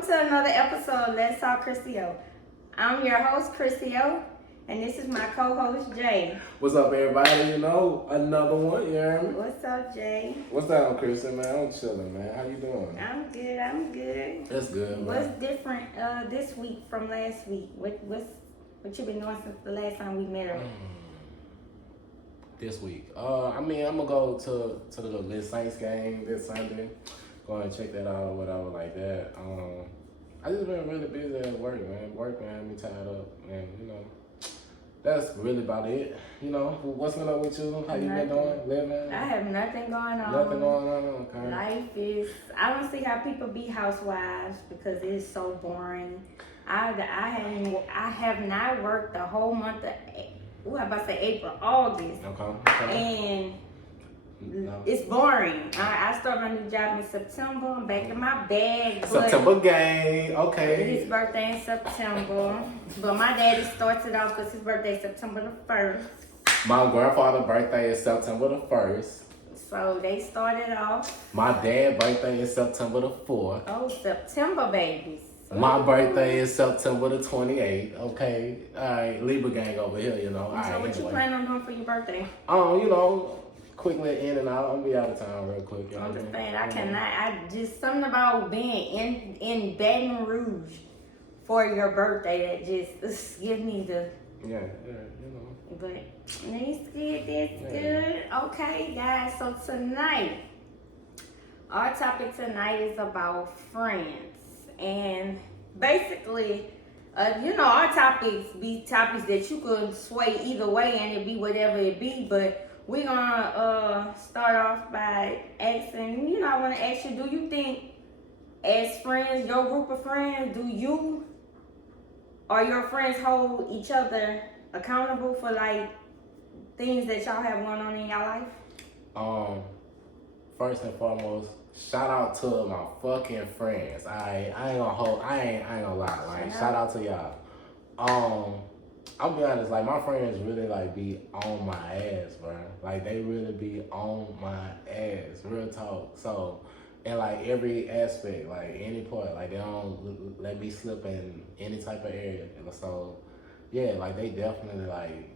welcome to another episode of Let's Talk KrissyO. I'm your host, KrissyO, and this is my co-host, Jay. What's up, everybody? You know, another one, you hear me? What's up, Jay? What's down, Krissy, man? I'm chilling, man. How you doing? I'm good. That's good, man. What's different this week from last week? What you been doing since the last time we met up? This week? I'm gonna go to the little Saints game this Sunday. Go and check that out or whatever like that. I just been really busy at work, man. Work, man, had me tied up, and you know, that's really about it. You know, what's been up with you? How you been doing? Living? I have nothing going on. Nothing going on. Okay. Life is. I don't see how people be housewives because it is so boring. I have not worked the whole month of. I'm about to say April, August. Okay. And it's boring. I start my new job in September. I'm back in my bag. September game. Okay. His birthday in September. But my daddy starts it off because his birthday is September the 1st. My grandfather's birthday is September the 1st. So they started off. My dad's birthday is September the 4th. Oh, September babies. My birthday is September the 28th. Okay. Alright, Libra gang over here, you know. So what you plan on doing for your birthday? You know, quickly in and out. I'm gonna be out of town real quick. I understand. I cannot. I just something about being in Baton Rouge for your birthday that just gives me the. Yeah, you know. But that's good. That's good. Okay, guys. So tonight, our topic tonight is about friends. And basically, you know, our topics be topics that you could sway either way and it be whatever it be. But we're going to start off by asking, you know, I want to ask you, do you think as friends, your group of friends, do you or your friends hold each other accountable for, like, things that y'all have going on in your life? First and foremost, shout out to my fucking friends. I ain't gonna lie. Like, shout out to y'all. I'll be honest, like, my friends really, like, be on my ass, bro. Like, they really be on my ass, real talk. So, in, like, every aspect, like, any part, like, they don't let me slip in any type of area. So, yeah, like, they definitely, like,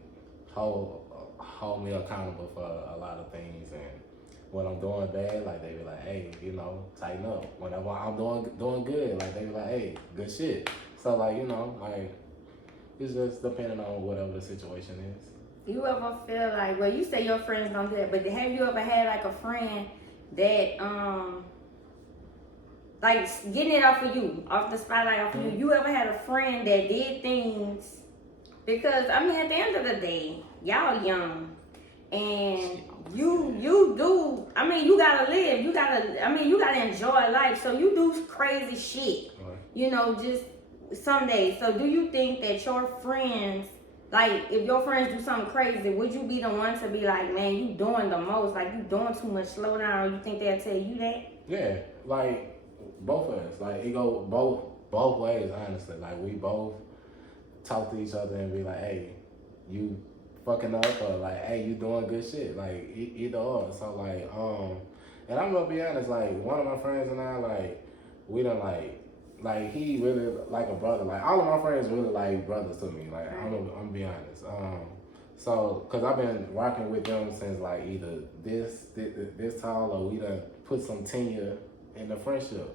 hold me accountable for a lot of things. And when I'm doing bad, like, they be like, hey, you know, tighten up. Whenever I'm doing good, like, they be like, hey, good shit. So, like, you know, like, it's just depending on whatever the situation is. You ever feel like, well, you say your friends don't do that, but have you ever had, like, a friend that, like, getting it off of you, off the spotlight off of you, you ever had a friend that did things, because, I mean, at the end of the day, y'all young, and you do, I mean, you gotta live, you gotta enjoy life, so you do crazy shit, you know, just some days. So do you think that your friends, like, if your friends do something crazy, would you be the one to be like, man, you doing the most, like, you doing too much, slow down, or you think they'll tell you that? Yeah, like, both of us, like, it go both ways, honestly. Like, we both talk to each other and be like, hey, you fucking up, or like, hey, you doing good shit, like, either or. So, like, and I'm gonna be honest, like, one of my friends and I, like, we done, like, he really like a brother. Like, all of my friends really like brothers to me. Like, I'm gonna be honest. So, cause I've been rocking with them since, like, either this tall, or we done put some tenure in the friendship.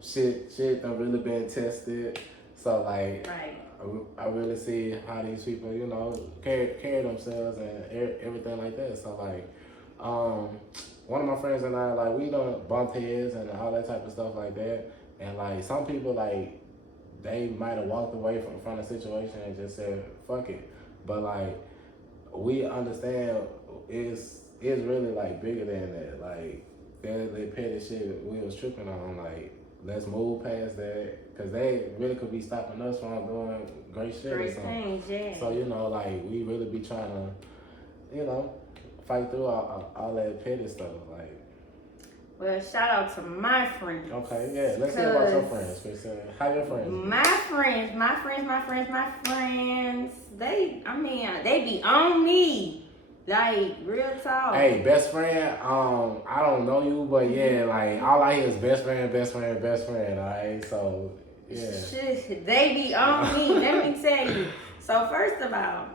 Shit done really been tested. So, like, I really see how these people, you know, carry themselves and everything like that. So, like, one of my friends and I, like, we done bumped heads and all that type of stuff like that. And, like, some people, like, they might have walked away from the situation and just said, fuck it. But, like, we understand it's really, like, bigger than that. Like, that petty shit we was tripping on, like, let's move past that. Because they really could be stopping us from doing great shit or something. Things, yeah. So, you know, like, we really be trying to, you know, fight through all that petty stuff, like. Well, shout out to my friends. Okay, yeah. Let's hear about your friends, Krissy. How your friends? My friends, they be on me. Like, real talk. Hey, best friend, I don't know you, but yeah, like, all I hear is best friend, best friend, best friend, alright? So, yeah. Shit, they be on me. Let me tell you. So, first of all,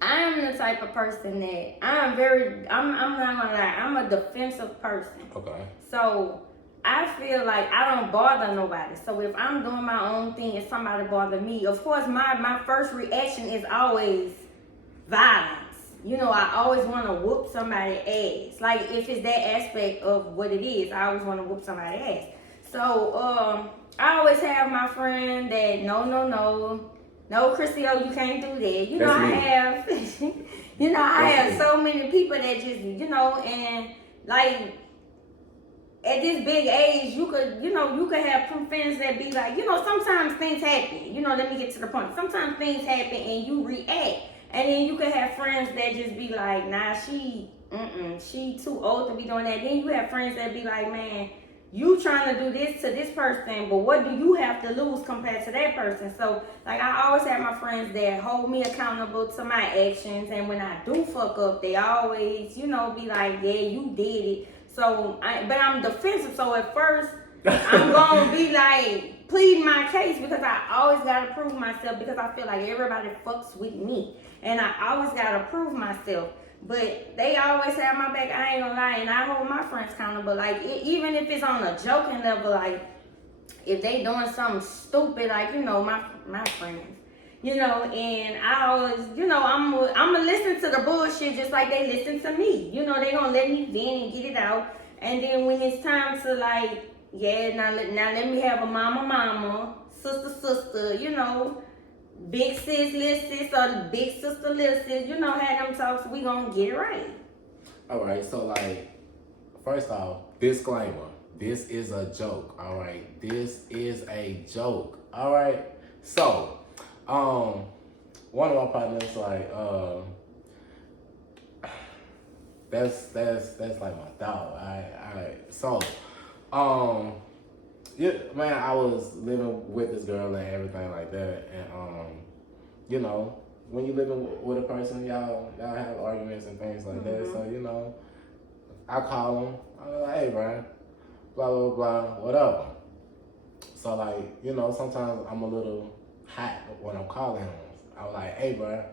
I'm the type of person that I'm not gonna lie, I'm a defensive person. Okay. So I feel like I don't bother nobody. So if I'm doing my own thing and somebody bother me, of course my first reaction is always violence. You know, I always want to whoop somebody's ass. Like if it's that aspect of what it is, I always want to whoop somebody's ass. So I always have my friend that no, KrissyO, you can't do that. You know, I have, I have so many people that just, and like at this big age, you could have friends that be like, sometimes things happen. Let me get to the point. Sometimes things happen and you react, and then you could have friends that just be like, nah, she too old to be doing that. Then you have friends that be like, man, you trying to do this to this person, but what do you have to lose compared to that person? So, like, I always have my friends that hold me accountable to my actions, and when I do fuck up, they always, be like, yeah, you did it. So, but I'm defensive, so at first, I'm gonna be like, pleading my case, because I always gotta prove myself, because I feel like everybody fucks with me, and I always gotta prove myself. But they always have my back, I ain't gonna lie, and I hold my friends accountable. Like, even if it's on a joking level, like, if they doing something stupid, like, my friends, and I always, I'm gonna listen to the bullshit just like they listen to me. They gonna let me vent and get it out. And then when it's time to, like, yeah, now let me have a mama, sister, big sis, little sis, or the big sister, little sis, have them talks, we gonna get it right. Alright, so, like, first off, disclaimer. This is a joke, alright? This is a joke, alright? So, one of my partners, like, that's like my dog, alright? So, yeah, man, I was living with this girl and everything like that, and when you living with a person, y'all have arguments and things like that. So I call him. I'm like, hey, bro, blah blah blah, whatever. So like, sometimes I'm a little hot when I'm calling him. I was like, hey, bro.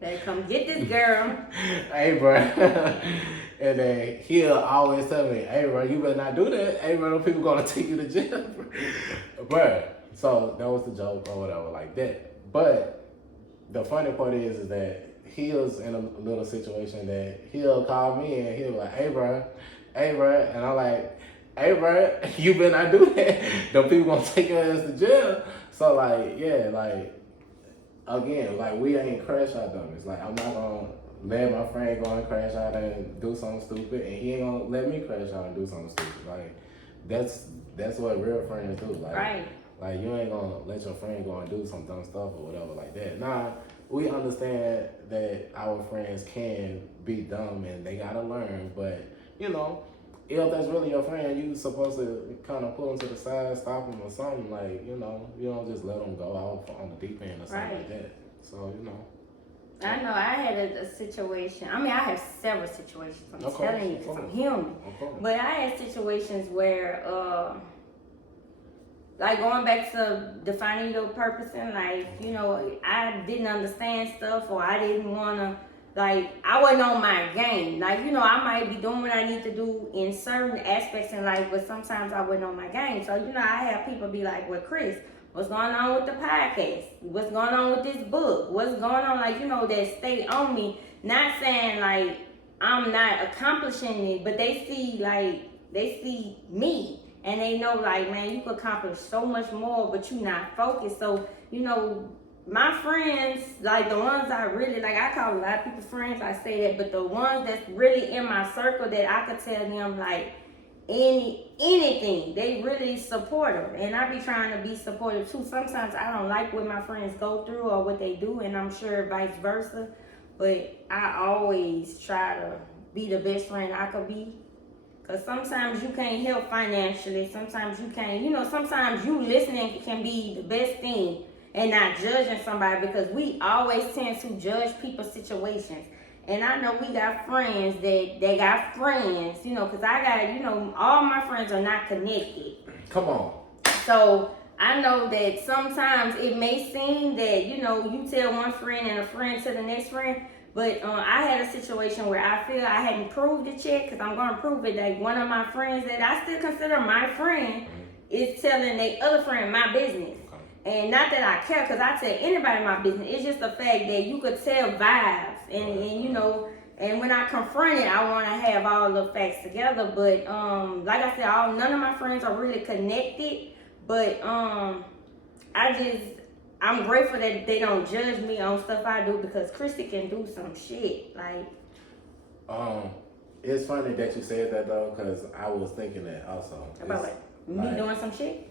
Better come get this girl. Hey, bro. And then he'll always tell me, hey, bro, you better not do that. Hey, bro, people gonna take you to jail. Bro, so that was the joke or whatever, like that. But the funny part is that he was in a little situation that he'll call me and he'll be like, hey, bro. And I'm like, hey, bro, you better not do that. The people gonna take your ass to jail. So, like, yeah, like, again, like, we ain't crash out dummies. Like, I'm not gonna let my friend go and crash out and do something stupid, and he ain't gonna let me crash out and do something stupid. Like, that's what real friends do. Like, right. Like, you ain't gonna let your friend go and do some dumb stuff or whatever like that. Nah, we understand that our friends can be dumb and they gotta learn, but, if that's really your friend, you supposed to kind of pull them to the side, stop them or something. Like, you don't just let them go out on the deep end or something like that. So, I know I had a situation. I mean, I have several situations. I'm telling you, because I'm human. But I had situations where, like, going back to defining your purpose in life, I didn't understand stuff, or I didn't want to, like, I wasn't on my game. Like, I might be doing what I need to do in certain aspects in life, but sometimes I wasn't on my game. So, I have people be like, well, Chris, what's going on with the podcast? What's going on with this book? What's going on? Like, that stay on me. Not saying, like, I'm not accomplishing it, but they see me. And they know, like, man, you could accomplish so much more, but you not focused. So, my friends, like, the ones I really, like, I call a lot of people friends, I say that, but the ones that's really in my circle that I could tell them, like, anything, they really supportive. And I be trying to be supportive, too. Sometimes I don't like what my friends go through or what they do, and I'm sure vice versa. But I always try to be the best friend I could be. Because sometimes you can't help financially. Sometimes you can't, sometimes you listening can be the best thing. and not judging somebody, because we always tend to judge people's situations. And I know we got friends that they got friends, you know, because I got, you know, all my friends are not connected. Come on. So I know that sometimes it may seem that, you know, you tell one friend and a friend to the next friend, but I had a situation where I feel I hadn't proved it yet, because I'm going to prove it. Like, one of my friends that I still consider my friend is telling their other friend my business. And not that I care, because I tell anybody my business. It's just the fact that you could tell vibes. And you know, and when I confront it, I want to have all the facts together. But like I said, none of my friends are really connected. But I'm grateful that they don't judge me on stuff I do, because Krissy can do some shit. Like, it's funny that you said that though, because I was thinking that also. About like me doing some shit?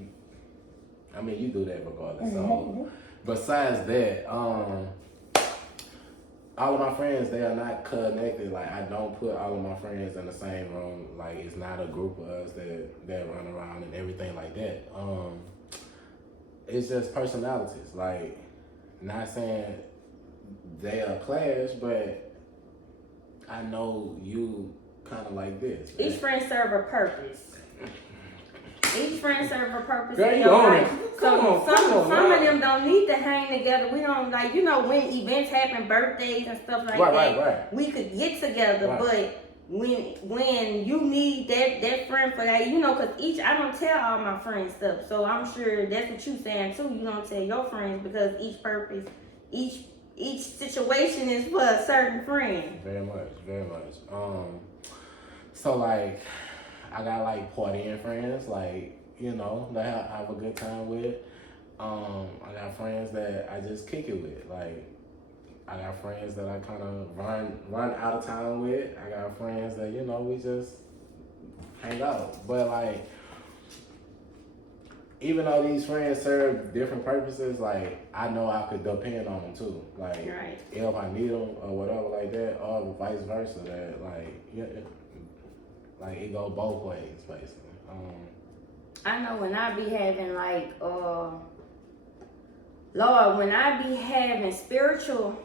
I mean, you do that regardless. So, besides that, all of my friends, they are not connected. Like, I don't put all of my friends in the same room. Like, it's not a group of us that run around and everything like that. It's just personalities. Like, not saying they are clash, but I know you kind of like this. Each friend serve a purpose. Each friend serve a purpose. Girl, in you your own life. it. So some on, of them don't need to hang together. We don't, like, you know, when events happen, birthdays and stuff like that, right. we could get together. Right. But when you need that friend for that, you know, because I don't tell all my friends stuff. So I'm sure that's what you saying too. You don't tell your friends, because each purpose, each situation is for a certain friend. Very much. So like, I got like partying friends, like, you know, that I have a good time with. I got friends that I just kick it with. Like, I got friends that I kind of run out of town with. I got friends that, you know, we just hang out. But like, even though these friends serve different purposes, like, I know I could depend on them too. Like, right. If I need them or whatever like that, or vice versa, that like, yeah, like it go both ways basically. I know when I be having like, Lord, when I be having spiritual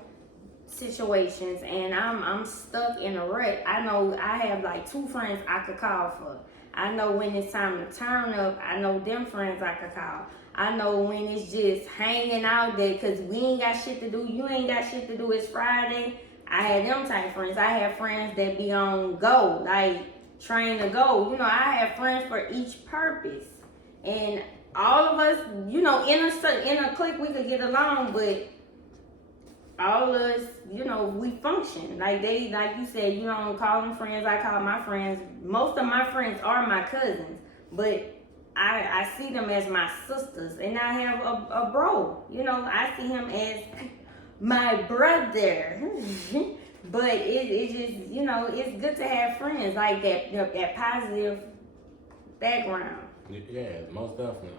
situations and I'm stuck in a rut, I know I have like 2 friends I could call for. I know when it's time to turn up, I know them friends I could call. I know when it's just hanging out there because we ain't got shit to do, you ain't got shit to do, it's Friday. I had them type friends. I have friends that be on go, like train to go. You know, I have friends for each purpose. And all of us, you know, in a clique we could get along, but all of us, you know, we function. Like you said, you don't call them friends, I call my friends. Most of my friends are my cousins, but I see them as my sisters. And I have a bro, you know, I see him as my brother. But it just, you know, it's good to have friends like that, that positive background. Yeah, most definitely.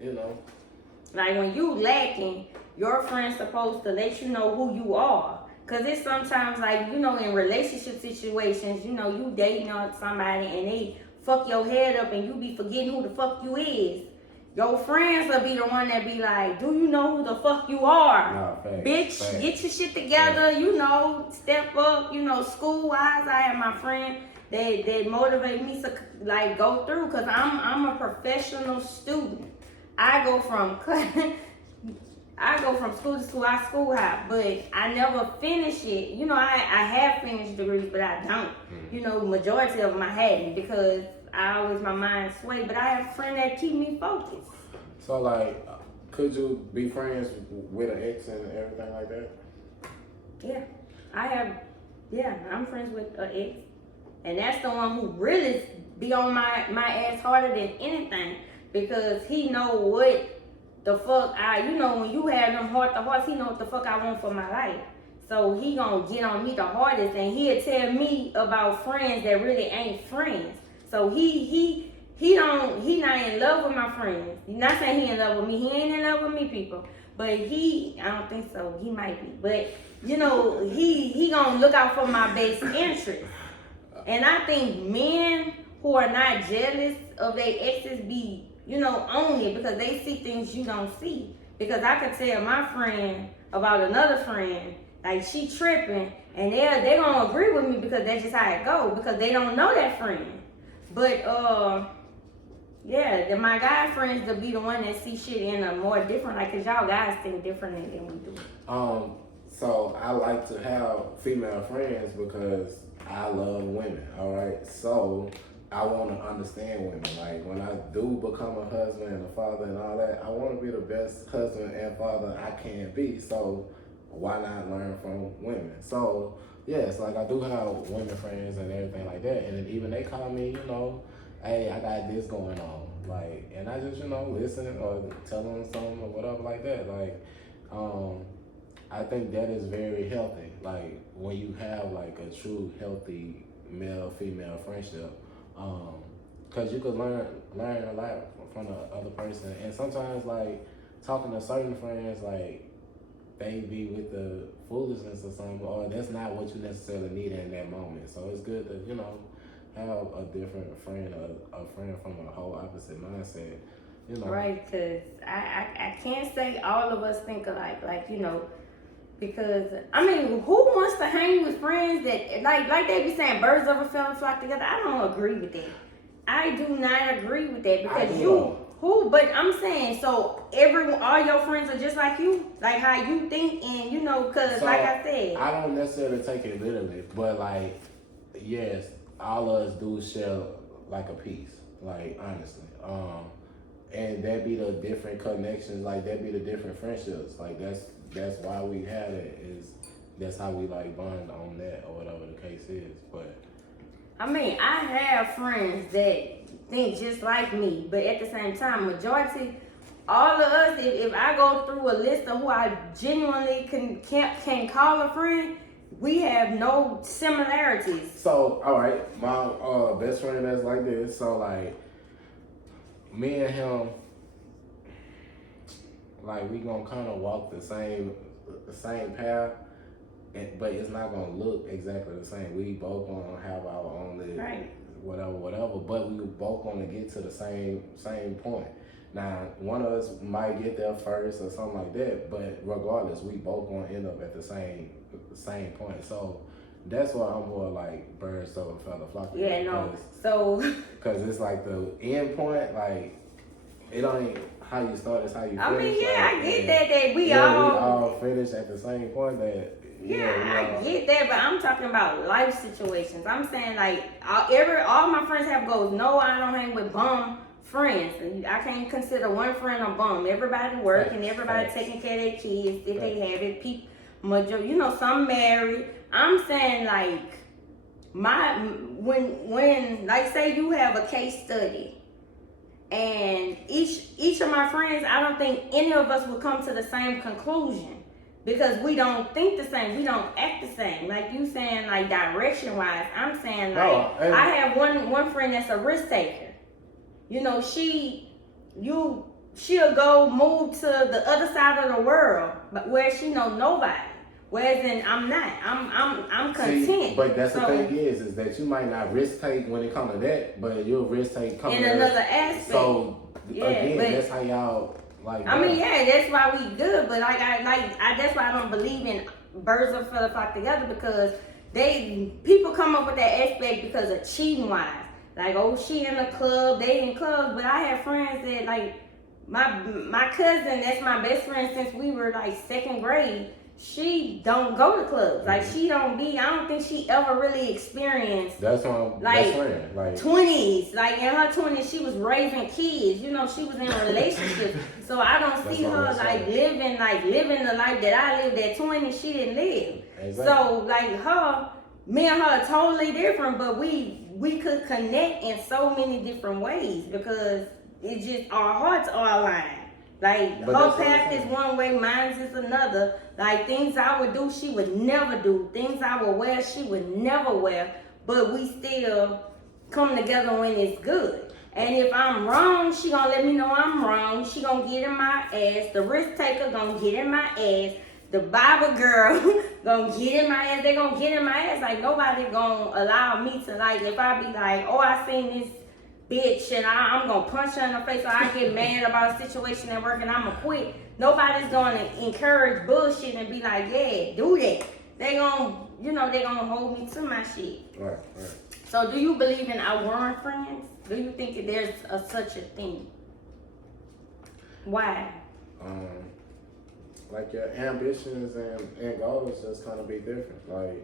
You know, like when you lacking, your friend's supposed to let you know who you are. Cause it's sometimes like, you know, in relationship situations, you know, you dating on somebody and they fuck your head up and you be forgetting who the fuck you is. Your friends will be the one that be like, do you know who the fuck you are? No, facts, bitch, facts. Get your shit together, you know, step up, you know, school-wise. I have my friend that motivate me to like go through, cause I'm a professional student. I go from school to school, I school hop, but I never finish it. You know, I have finished degrees, but I don't. You know, majority of them I hadn't because I always, my mind sway, but I have friends that keep me focused. So like, could you be friends with an ex and everything like that? Yeah, I'm friends with an ex. And that's the one who really be on my ass harder than anything, because he know what the fuck you know, when you have them heart to hearts, he know what the fuck I want for my life. So he gonna get on me the hardest, and he'll tell me about friends that really ain't friends. So he not in love with my friends. Not saying he in love with me. He ain't in love with me, people. But I don't think so. He might be. But you know, he gonna look out for my best interest. And I think men who are not jealous of their exes be own it because they see things you don't see. Because I could tell my friend about another friend, like she tripping, and they gonna agree with me because that's just how it go, because they don't know that friend. But yeah, my guy friends to be the one that see shit in a more different, like, cause y'all guys think differently than we do. So I like to have female friends because I love women. All right, so I want to understand women. Like when I do become a husband and a father and all that, I want to be the best husband and father I can be. So why not learn from women? So yes, like I do have women friends and everything like that, and then even they call me, hey, I got this going on, like, and I just listen or tell them something or whatever like that. Like, I think that is very healthy. Like when you have like a true healthy male-female friendship, cause you could learn a lot from the other person, and sometimes like talking to certain friends, like they be with the foolishness or something, or that's not what you necessarily need in that moment. So it's good to have a different friend, a friend from a whole opposite mindset. Right, cause I can't say all of us think alike, because I mean, who wants to hang with friends that like they be saying birds of a feather flock together? I don't agree with that. I do not agree with that because but I'm saying, so all your friends are just like you, like how you think, and cause so, like I said, I don't necessarily take it literally, but like, yes, all of us do share like a piece, like honestly, and that be the different connections, like that be the different friendships, like that's why we have it, is that's how we like bond on that or whatever the case is. But I mean, I have friends that think just like me, but at the same time, majority, all of us, if I go through a list of who I genuinely can call a friend, we have no similarities. So, all right, my best friend that's like this. So, like, me and him, like, we gonna kind of walk the same path, but it's not gonna look exactly the same. We both gonna have our own little right, whatever, but we both gonna get to the same point. Now, one of us might get there first or something like that, but regardless, we both gonna end up at the same point. So that's why I'm more like birds of a feather flock. Yeah, no. So because it's like the end point, like it ain't how you start, it's how you finish. I mean, yeah, like, I get that we all finish at the same point. That I get that, but I'm talking about life situations. I'm saying like all my friends have goals. No, I don't hang with bum friends. I can't consider one friend a bum. Everybody working, everybody taking care of their kids if they have it. Some married. I'm saying like when like say you have a case study. And each of my friends, I don't think any of us would come to the same conclusion because we don't think the same, we don't act the same. Like you saying, like direction wise, I'm saying like I have one friend that's a risk taker. She'll go move to the other side of the world, but where she know nobody. Whereas then I'm not. I'm content. See, but that's the thing is that you might not risk take when it comes to that, but you'll risk take in another aspect. So again, that's how y'all like. I mean, yeah, that's why we good. But that's why I don't believe in birds of a feather flock together because people come up with that aspect because of cheating wise. Like, oh, she in the club, they in clubs. But I have friends that like my cousin, that's my best friend since we were like second grade. She don't go to clubs. Like I don't think she ever really experienced. That's my best friend. Like 20s. Like in her 20s, she was raising kids. She was in relationships. So I don't see her like living the life that I lived at 20. She didn't live. Exactly. So like me and her are totally different, but we could connect in so many different ways because it's just our hearts are aligned. Like her path is one way, mine is another. Like things I would do, she would never do. Things I would wear, she would never wear. But we still come together when it's good. And if I'm wrong, she gonna let me know I'm wrong. She gonna get in my ass. The risk taker gonna get in my ass. The Bible girl gonna get in my ass. They gonna get in my ass. Like nobody gonna allow me to like if I be like, oh, I seen this bitch and I'm gonna punch her in the face or I get mad about a situation at work and I'm gonna quit. Nobody's gonna encourage bullshit and be like, yeah, do that. They gonna hold me to my shit. Right. So do you believe in outgrowing friends? Do you think that there's such a thing? Why? Like your ambitions and goals just kind of be different. Like,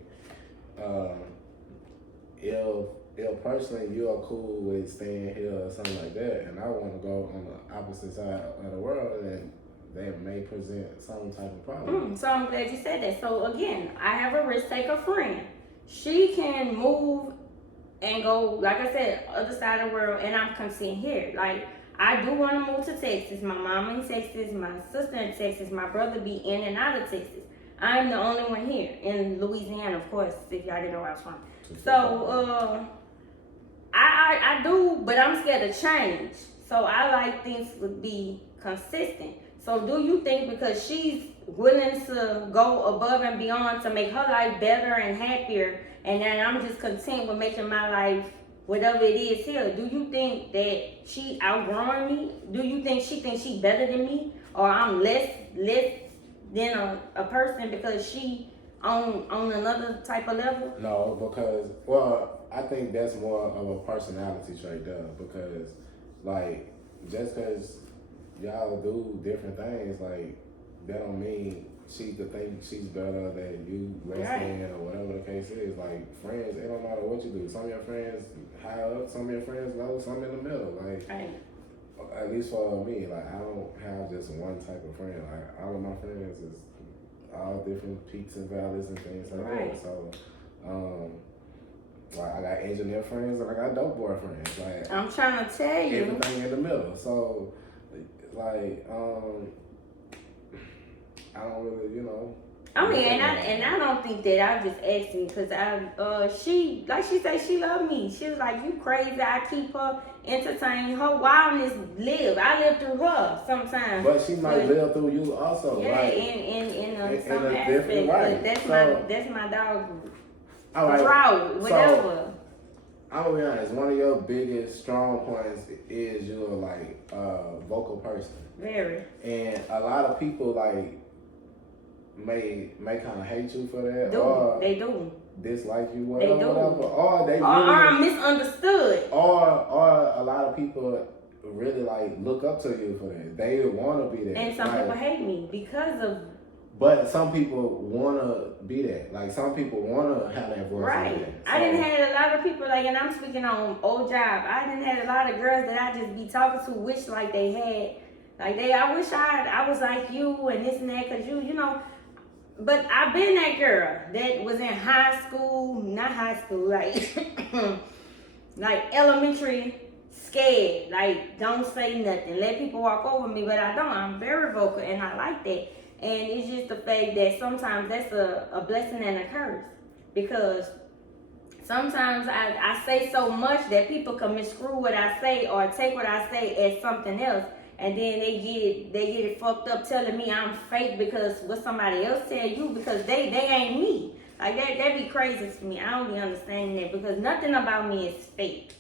if personally you're cool with staying here or something like that, and I want to go on the opposite side of the world, and that may present some type of problem. So I'm glad you said that. So again, I have a risk taker friend. She can move and go, like I said, other side of the world, and I'm content here. Like, I do want to move to Texas. My mom in Texas, my sister in Texas, my brother be in and out of Texas. I'm the only one here in Louisiana, of course, if y'all didn't know where I was from. So, I do, but I'm scared of change. So I like things to be consistent. So do you think because she's willing to go above and beyond to make her life better and happier, and then I'm just content with making my life whatever it is here, do you think that she outgrowing me? Do you think she thinks she better than me? Or I'm less than a person because she on another type of level? No, because, well, I think that's more of a personality trait there, because, like, just because y'all do different things, like, that don't mean she could think she's better than you, less than, or whatever the case is. Like, friends, it don't matter what you do. Some of your friends high up, some of your friends low, some in the middle. Like, at least for me, like, I don't have just one type of friend. Like, all of my friends is all different peaks and valleys and things like that. So, like, I got engineer friends and I got dope boy friends. Like, I'm trying to tell you, everything in the middle. So, like, I don't really, I mean, and I don't think that I just asking because she, like she said, she loved me. She was like, you crazy. I keep her entertained. Her wildness live. I live through her sometimes. But she might live through you also. Yeah, right? in some a aspect. different way. But that's my dog. All right. Drought, whatever. So, I'm gonna be honest. One of your biggest strong points is you're like a vocal person. Very. And a lot of people like may kind of hate you for that. They do. Dislike you, whatever. They do. Or they really, or I'm misunderstood. Or a lot of people really like look up to you for that. They want to be that. And some people hate me because of. But some people want to be that. Like, some people want to have that voice. Right. Like that. I didn't have a lot of people, like, and I'm speaking on old job. I didn't have a lot of girls that I just be talking to, wish like they had. Like, I wish I was like you and this and that, because you know. But I've been that girl that was in not high school, like, like elementary, scared. Like, don't say nothing. Let people walk over me, but I don't. I'm very vocal, and I like that. And it's just the fact that sometimes that's a blessing and a curse. Because sometimes I say so much that people can misconstrue what I say or take what I say as something else. And then they get it fucked up telling me I'm fake because what somebody else tell you because they ain't me. Like that be crazy to me. I don't be understanding that because nothing about me is fake.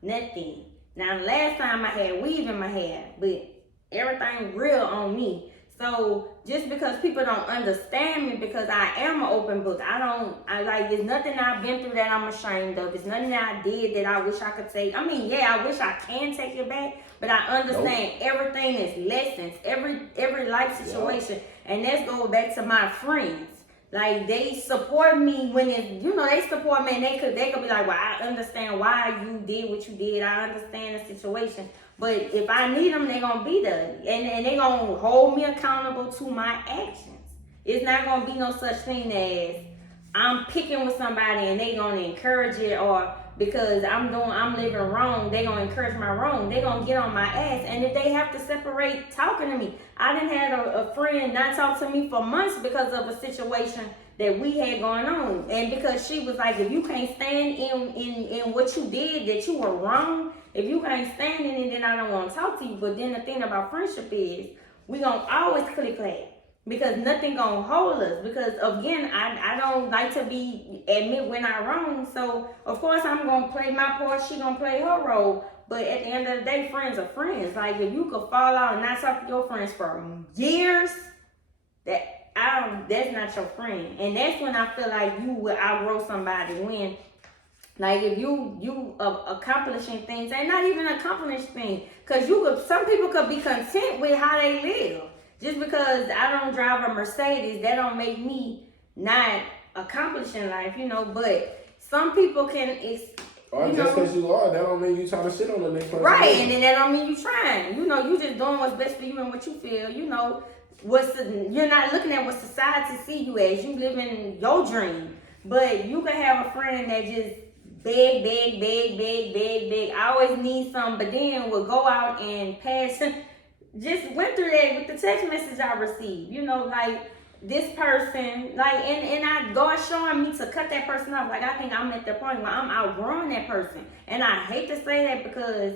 Nothing. Now the last time I had weave in my hair, but everything real on me. So just because people don't understand me because I am an open book, there's nothing I've been through that I'm ashamed of. It's nothing that I did that I wish I could take. I mean, yeah, I wish I can take it back, but I understand everything is lessons, every life situation. And let's go back to my friends. Like, they support me when they support me and they could be like, well, I understand why you did what you did. I understand the situation. But if I need them, they're going to be there. And they're going to hold me accountable to my actions. It's not going to be no such thing as I'm picking with somebody and they going to encourage it, or because I'm living wrong, they going to encourage my wrong. They going to get on my ass. And if they have to separate talking to me, I done had a friend not talk to me for months because of a situation that we had going on. And because she was like, if you can't stand in what you did, that you were wrong, if you can't stand in it, then I don't want to talk to you. But then the thing about friendship is we going to always click-clack. Because nothing gonna hold us. Because again, I don't like to admit when I'm wrong. So of course I'm gonna play my part. She gonna play her role. But at the end of the day, friends are friends. Like if you could fall out and not talk to your friends for years, that's not your friend. And that's when I feel like you will outgrow somebody. When like if you accomplishing things and not even accomplish things, because some people could be content with how they live. Just because I don't drive a Mercedes, that don't make me not accomplishing life, But some people can, or just because you are, that don't mean you trying to shit on the next person. Right, and then that don't mean you trying. You just doing what's best for you and what you feel. You're not looking at what society see you as. You living your dream. But you can have a friend that just beg. I always need some, but then will go out and pass. Just went through that with the text message I received. Like this person, like, and God showing me to cut that person off. Like I think I'm at the point where I'm outgrowing that person, and I hate to say that because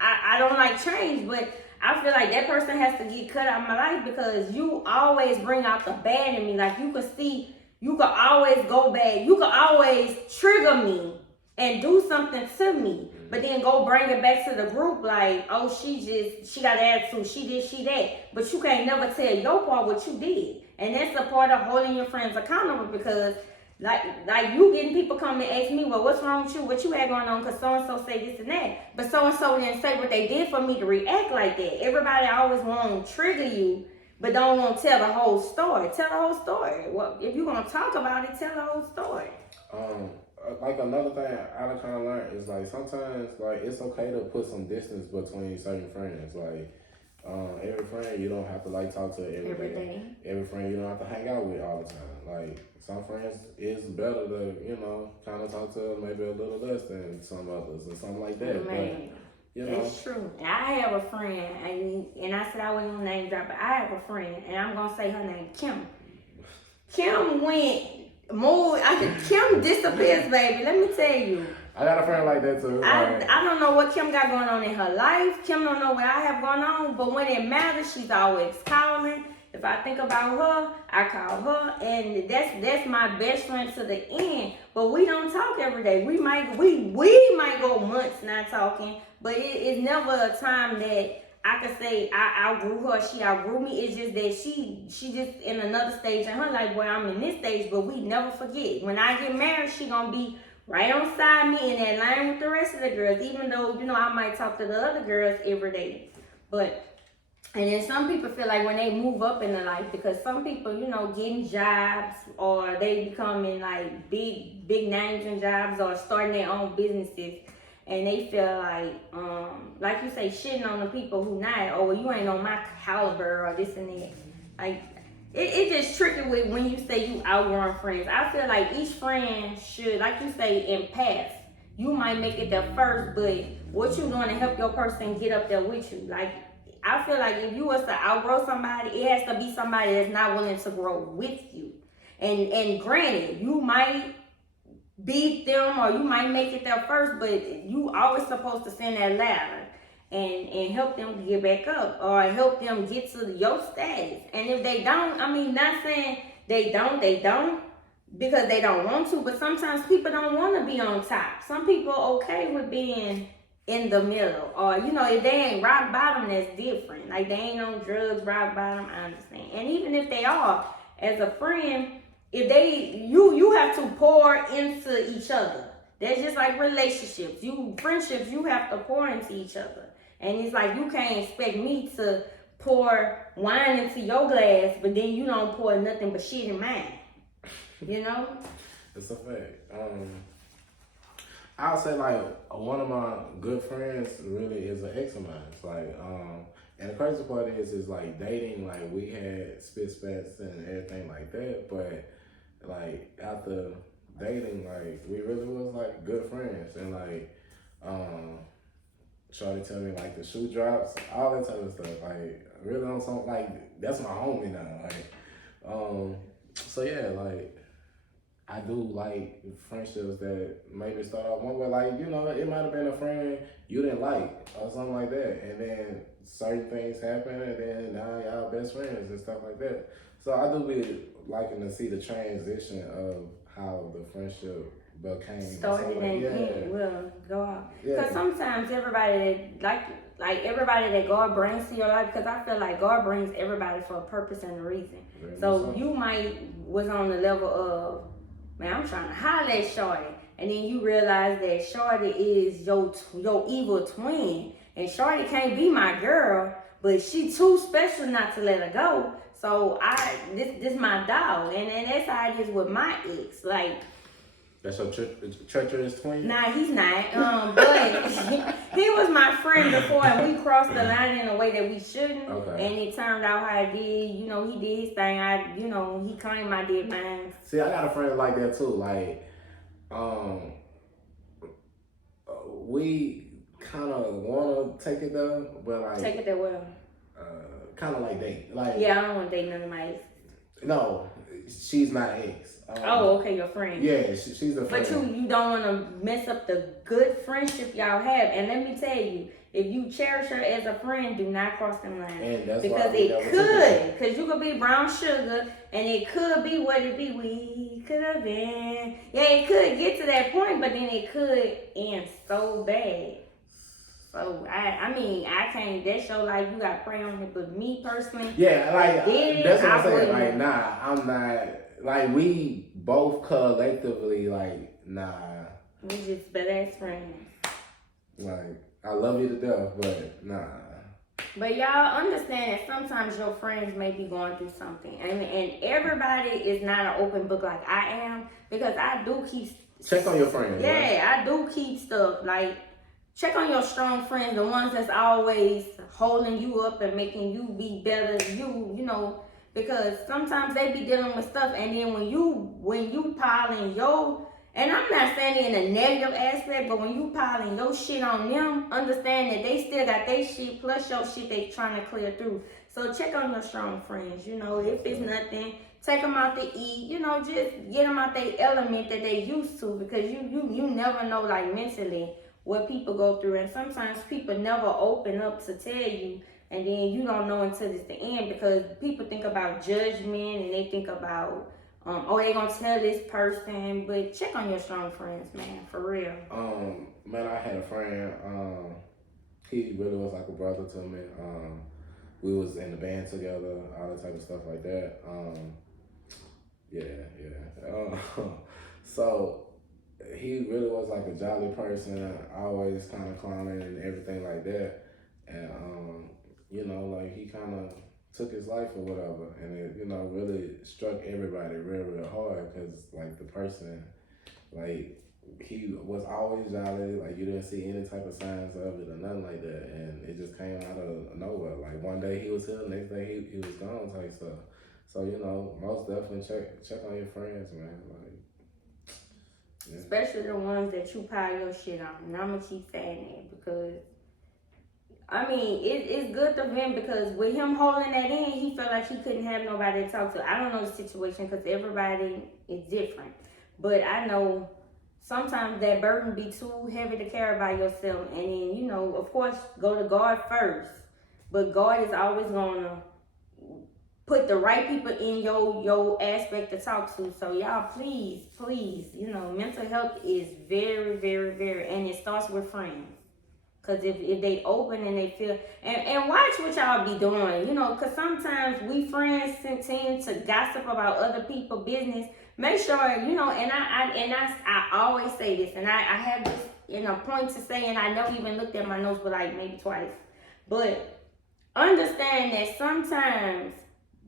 I don't like change, but I feel like that person has to get cut out of my life because you always bring out the bad in me. Like you could see, you could always go bad. You could always trigger me and do something to me, but then go bring it back to the group like, oh, she got attitude, she did, she that. But you can't never tell your part what you did. And that's the part of holding your friends accountable because like you getting people come and ask me, well, what's wrong with you? What you had going on? Because so-and-so say this and that. But so-and-so didn't say what they did for me to react like that. Everybody always want to trigger you, but don't want to tell the whole story. Tell the whole story. Well, if you're going to talk about it, tell the whole story. Like another thing I kind of learned is like sometimes like it's okay to put some distance between certain friends. Like every friend you don't have to like talk to every day. Every friend you don't have to hang out with all the time. Like some friends it's better to kind of talk to maybe a little less than some others or something like that. Man, but it's true. I have a friend, and I said I wasn't gonna name drop, but I have a friend, and I'm gonna say her name, Kim. Kim Kim disappears, baby. Let me tell you. I got a friend like that too. I don't know what Kim got going on in her life. Kim don't know what I have going on, but when it matters, she's always calling. If I think about her, I call her, and that's my best friend to the end. But we don't talk every day. We might go months not talking, but it is never a time that I could say I outgrew her, she outgrew me. It's just that she just in another stage in her life where I'm in this stage, but we never forget. When I get married, she gonna be right on side me in that line with the rest of the girls, even though, I might talk to the other girls every day. And then some people feel like when they move up in their life, because some people, getting jobs or they becoming like big names in jobs or starting their own businesses, and they feel like you say, shitting on the people who not, oh, you ain't on my caliber or this and that. Like, it just tricky with when you say you outgrowing friends. I feel like each friend should, like you say, in paths. You might make it there first, but what you doing to help your person get up there with you? Like, I feel like if you was to outgrow somebody, it has to be somebody that's not willing to grow with you. And granted, you might beat them or you might make it there first, but you always supposed to send that ladder and help them get back up or help them get to your status. And if they don't, not saying they don't because they don't want to, but sometimes people don't want to be on top. Some people okay with being in the middle, or if they ain't rock bottom, that's different. Like they ain't on drugs, rock bottom, I understand. And even if they are, as a friend, if you have to pour into each other. That's just like relationships. Friendships, you have to pour into each other. And it's like you can't expect me to pour wine into your glass, but then you don't pour nothing but shit in mine. It's a fact. I'll say like one of my good friends really is an ex of mine. It's like, and the crazy part is like dating, like we had spit spats and everything like that, but like after dating, like we really was like good friends, and like Shorty tell me like the shoe drops, all that type of stuff. Like really on something like that's my homie now. Like so yeah, like I do like friendships that maybe start off one way, like it might have been a friend you didn't like or something like that, and then certain things happen, and then now y'all best friends and stuff like that. So I do be liking to see the transition of how the friendship became started and yeah. will go out. Yeah. Because sometimes everybody like everybody that God brings to your life, because I feel like God brings everybody for a purpose and a reason. Very So you might was on the level of, man, I'm trying to holler at Shorty, and then you realize that Shorty is your evil twin, and Shorty can't be my girl, but she too special not to let her go. So this my dog, and that's how it is with my ex. Like, that's your treacherous twin? nah, he's not. But he was my friend before, and we crossed the line in a way that we shouldn't. Okay. And it turned out how it did. You know, he did his thing. He claimed I did mine. See, I got a friend like that too. Like, we kind of want to take it there, but like Take it that well. Kind of like date. Like, Yeah, I don't want to date none of my ex. No, she's not ex. Oh, okay, your friend. Yeah, she's a friend. But you don't want to mess up the good friendship y'all have. And let me tell you, if you cherish her as a friend, do not cross them lines. And that's because it could. Because you could be brown sugar, and it could be what it be. We could have been. Yeah, it could get to that point, but then it could end so bad. So I mean, I can't. That's your life. You got to pray on it. But me personally, yeah, like that's what I'm saying. wouldn't. Like, nah, I'm not. Like, we both collectively, like, nah. We just badass friends. Like, I love you to death, but nah. But y'all understand that sometimes your friends may be going through something, and everybody is not an open book like I am, because I do keep check on your friends. Yeah, right? I do keep stuff like. Check on your strong friends, the ones that's always holding you up and making you be better. You know, because sometimes they be dealing with stuff, and then when you piling your, and I'm not saying it in a negative aspect, but when you piling your shit on them, understand that they still got their shit plus your shit they trying to clear through. So check on your strong friends. You know, if it's nothing, take them out to eat. You know, just get them out their element that they used to, because you never know, like, mentally what people go through, and sometimes people never open up to tell you, and then you don't know until it's the end, because people think about judgment and they think about they gonna tell this person. But check on your strong friends, man, for real. Man, I had a friend, he really was like a brother to me. We was in the band together, all that type of stuff like that. So he really was like a jolly person, always kind of clowning and everything like that. And, like, he kind of took his life or whatever. And it, really struck everybody real, real hard, because, like, the person, like, he was always jolly. Like, you didn't see any type of signs of it or nothing like that. And it just came out of nowhere. Like, one day he was here, next day he was gone type stuff. So, most definitely check on your friends, man. Like, yeah. Especially the ones that you pile your shit on. And I'm gonna keep saying that, because I mean, it's good to him, because with him holding that in, he felt like he couldn't have nobody to talk to. I don't know the situation, because everybody is different. But I know sometimes that burden be too heavy to carry by yourself. And then, of course, go to God first. But God is always going to put the right people in your aspect to talk to. So y'all, please, mental health is very, very, very, and it starts with friends. Because if they open and they feel, and watch what y'all be doing, because sometimes we friends tend to gossip about other people's business. Make sure, and I always say this, and I have this a point to say, and I never even looked at my notes, but like maybe twice. But understand that sometimes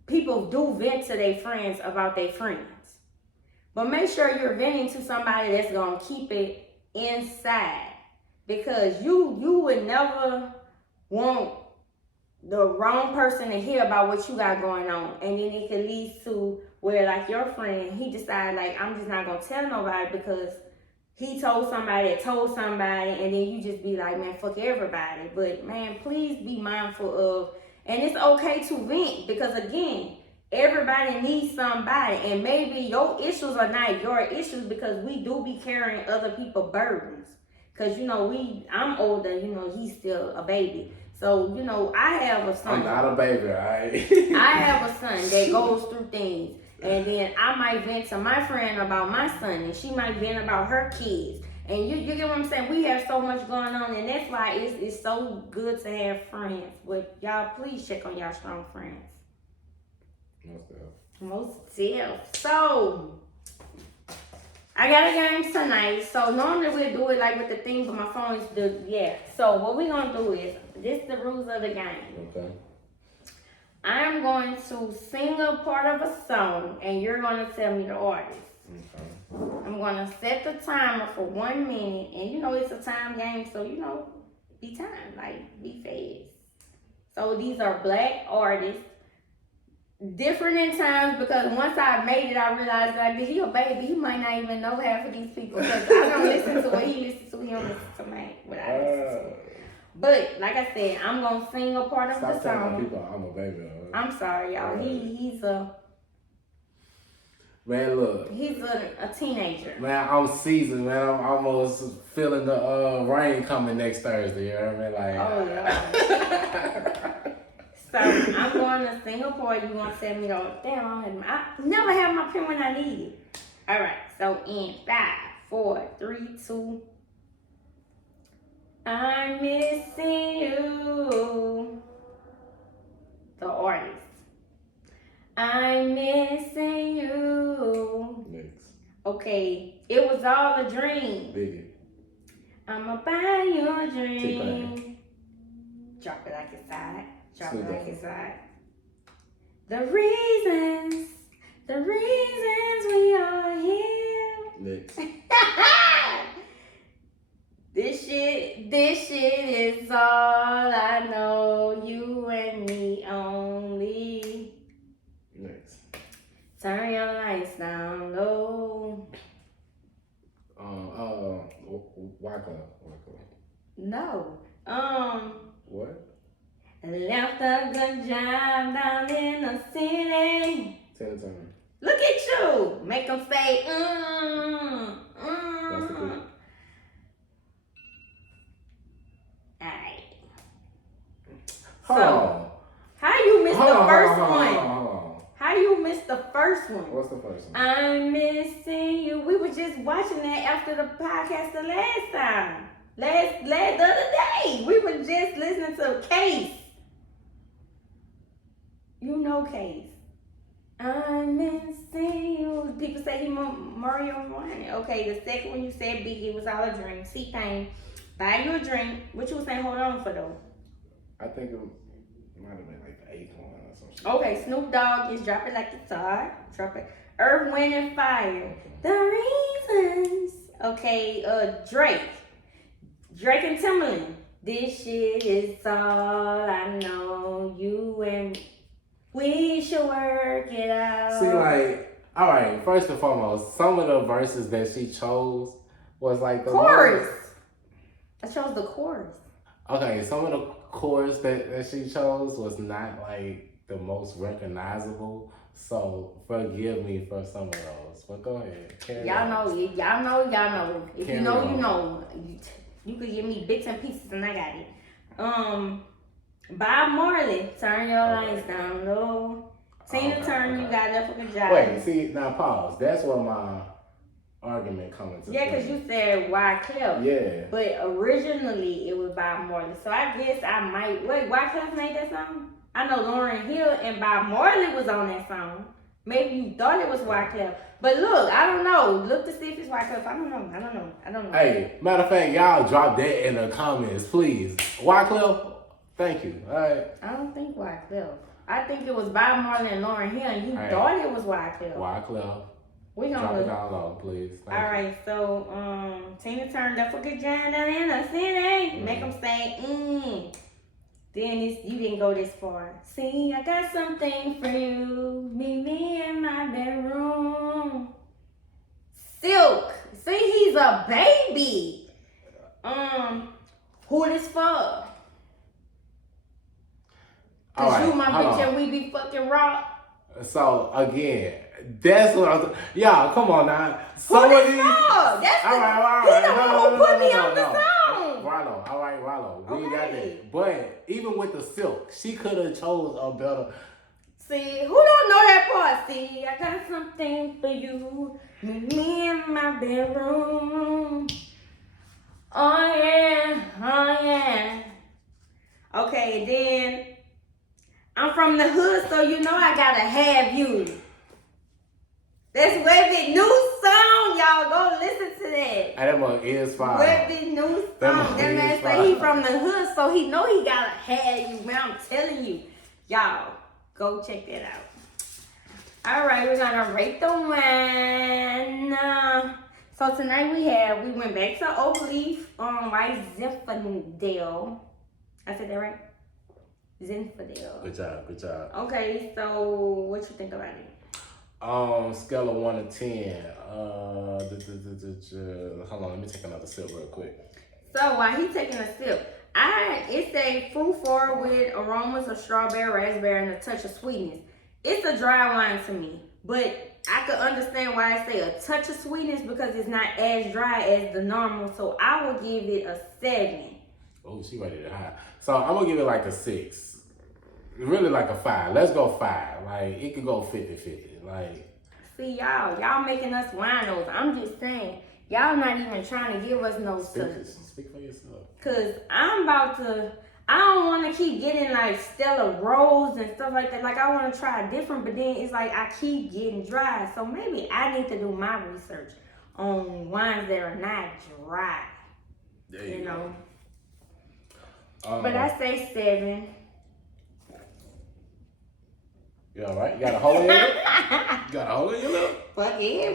people do vent to their friends about their friends. But make sure you're venting to somebody that's going to keep it inside. Because you would never want the wrong person to hear about what you got going on. And then it could lead to where, like, your friend, he decided, like, I'm just not going to tell nobody because he told somebody that told somebody. And then you just be like, man, fuck everybody. But, man, please be mindful of, and it's okay to vent, because, again, everybody needs somebody. And maybe your issues are not your issues, because we do be carrying other people's burdens. Because, I'm older, he's still a baby. So, I have a son. I'm not a baby, all right? I have a son that goes through things. And then I might vent to my friend about my son, and she might vent about her kids. And you get what I'm saying? We have so much going on, and that's why it's so good to have friends. But y'all, please check on y'all strong friends. Most deaf. So, I got a game tonight. So, normally we'll do it like with the thing, but my phone is So, what we're going to do is, this is the rules of the game. Okay. I'm going to sing a part of a song, and you're going to tell me the artist. Okay. I'm going to set the timer for 1 minute, and you know it's a time game, so you know, be time, like be fast. So these are black artists, different in times, because once I made it, I realized that he a baby, he might not even know half of these people, because I don't listen to what he listens to, he don't listen to what I listen to. But like I said, I'm gonna sing a part of the song. People, I'm a baby. I'm sorry, y'all. He's a man. Look, he's a teenager. Man, I'm seasoned. Man, I'm almost feeling the rain coming next Thursday. You know what I mean? Like, oh yeah. So I'm going to sing a part. You gonna tell me the damn? I never have my pen when I need it. All right. So in 5, 4, 3, 2. I'm missing you. The artist. I'm missing you. Next. Okay. It was all a dream. Biggie. I'ma buy you a dream. Drop it like it's hot. Drop it like it's hot. The reasons we are here. Next. This shit is all I know. You and me only. Next. Turn your lights down low. Wyclef. No. What? Left a good job down in the city. Tina Turner. Look at you. Make them say, That's the good. So, how you missed the first one? Hold on. How you missed the first one? What's the first one? I'm missing you. We were just watching that after the podcast the last time. The other day. We were just listening to Case. You know Case. I'm missing you. People say he Mario One. Okay, the second one you said Biggie, it was all a dream. T-Pain, buy you a drink. What you was saying hold on for though? I think it might have been like the 8th one or something. Okay, Snoop Dogg is Drop It Like It's Hot. Drop It. Earth, Wind, and Fire. Okay. The reasons. Okay, Drake and Timbaland. This shit is all I know. You and we should work it out. See, like, all right, first and foremost, some of the verses that she chose was like the chorus. I chose the chorus. Okay, some of the chorus that she chose was not like the most recognizable. So forgive me for some of those. But go ahead. Y'all know. If you know, you know. You could give me bits and pieces and I got it. Bob Marley, Turn Your Lights Down Low. Tina Turner, You Got Left a Good Job. Wait, see, now pause. That's where my argument coming to. Yeah, because you said Wyclef. Yeah. But originally it was Bob Marley. So I guess I might. Wait, Wyclef made that song? I know Lauryn Hill and Bob Marley was on that song. Maybe you thought it was Wyclef. But look, I don't know. Look to see if it's Wyclef. I don't know. Hey, matter of fact, y'all drop that in the comments, please. Wyclef, thank you. All right. I don't think Wyclef. I think it was Bob Marley and Lauryn Hill, and you thought it was Wyclef. Wyclef. We gonna drop it down low, please. Thank you. Right, so Tina Turner, Left a Good Job down in the city. Make them say, Then you didn't go this far. See, I got something for you. Meet me in my bedroom. Silk. See, he's a baby. Who this for? Cause you my bitch and we be fucking raw. So again, that's what I'm. Y'all, come on now. Some of these. That's all right. He the one who put me on the song. Rollo, all right. We got that. But even with the Silk, she could have chose a better. See, who don't know that part? See, I got something for you. Meet me in my bedroom. Oh yeah, oh yeah. Okay, then I'm from the hood, so you know I gotta have you. That's Webby new song, y'all. Go listen to that. That one is fire. Webby new song. That man say he from the hood, so he know he gotta have you, man. I'm telling you, y'all. Go check that out. All right, we're gonna rate the wine. So tonight we went back to Oak Leaf on White Zinfandel. I said that right? Zinfandel. Good job, good job. Okay, so what you think about it? Scale of 1 to 10. Hold on, let me take another sip real quick. So while he's taking a sip, it's a fruit forward with aromas of strawberry, raspberry, and a touch of sweetness. It's a dry wine to me, but I could understand why I say a touch of sweetness because it's not as dry as the normal. So I will give it a 7. Oh, she rated it high. So I'm gonna give it like a 6. Really like a 5. Let's go 5. Like it could go 50-50. Like see y'all making us winos. I'm just saying. Y'all not even trying to give us no stuff. Speak for yourself. Cause I don't want to keep getting like Stella Rose and stuff like that. Like I want to try different, but then it's like I keep getting dry. So maybe I need to do my research on wines that are not dry. There you know. But I say 7. You all right? You got a hole in your lip? You got a hole in your lip? Fuck yeah,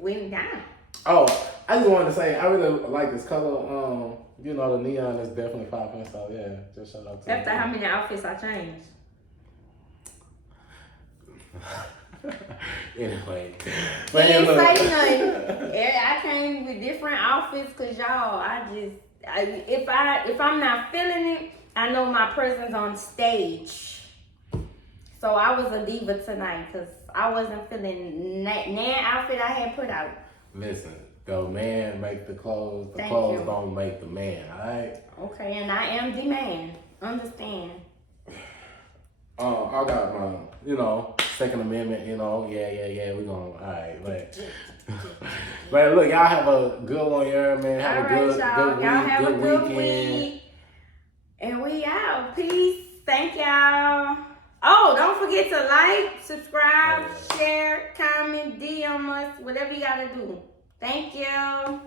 went down. Oh, I just wanted to say I really like this color. You know, the neon is definitely popping. So yeah, just shout out to After how many outfits I changed. Anyway, He didn't say nothing. I came with different outfits because y'all, if I'm not feeling it, I know my presence on stage. So I was a diva tonight because I wasn't feeling that outfit I had put out. Listen, the man make the clothes. The Thank clothes you. don't make the man. All right. Okay, and I am the man. Understand? I got my, Second Amendment. Yeah. We gonna. All right, but look, y'all have a good one here, man. Have a good week. Y'all have a good weekend. week. And we out. Peace. Thank y'all. Oh, don't forget to like, subscribe, share, comment, DM us, whatever you gotta do. Thank you.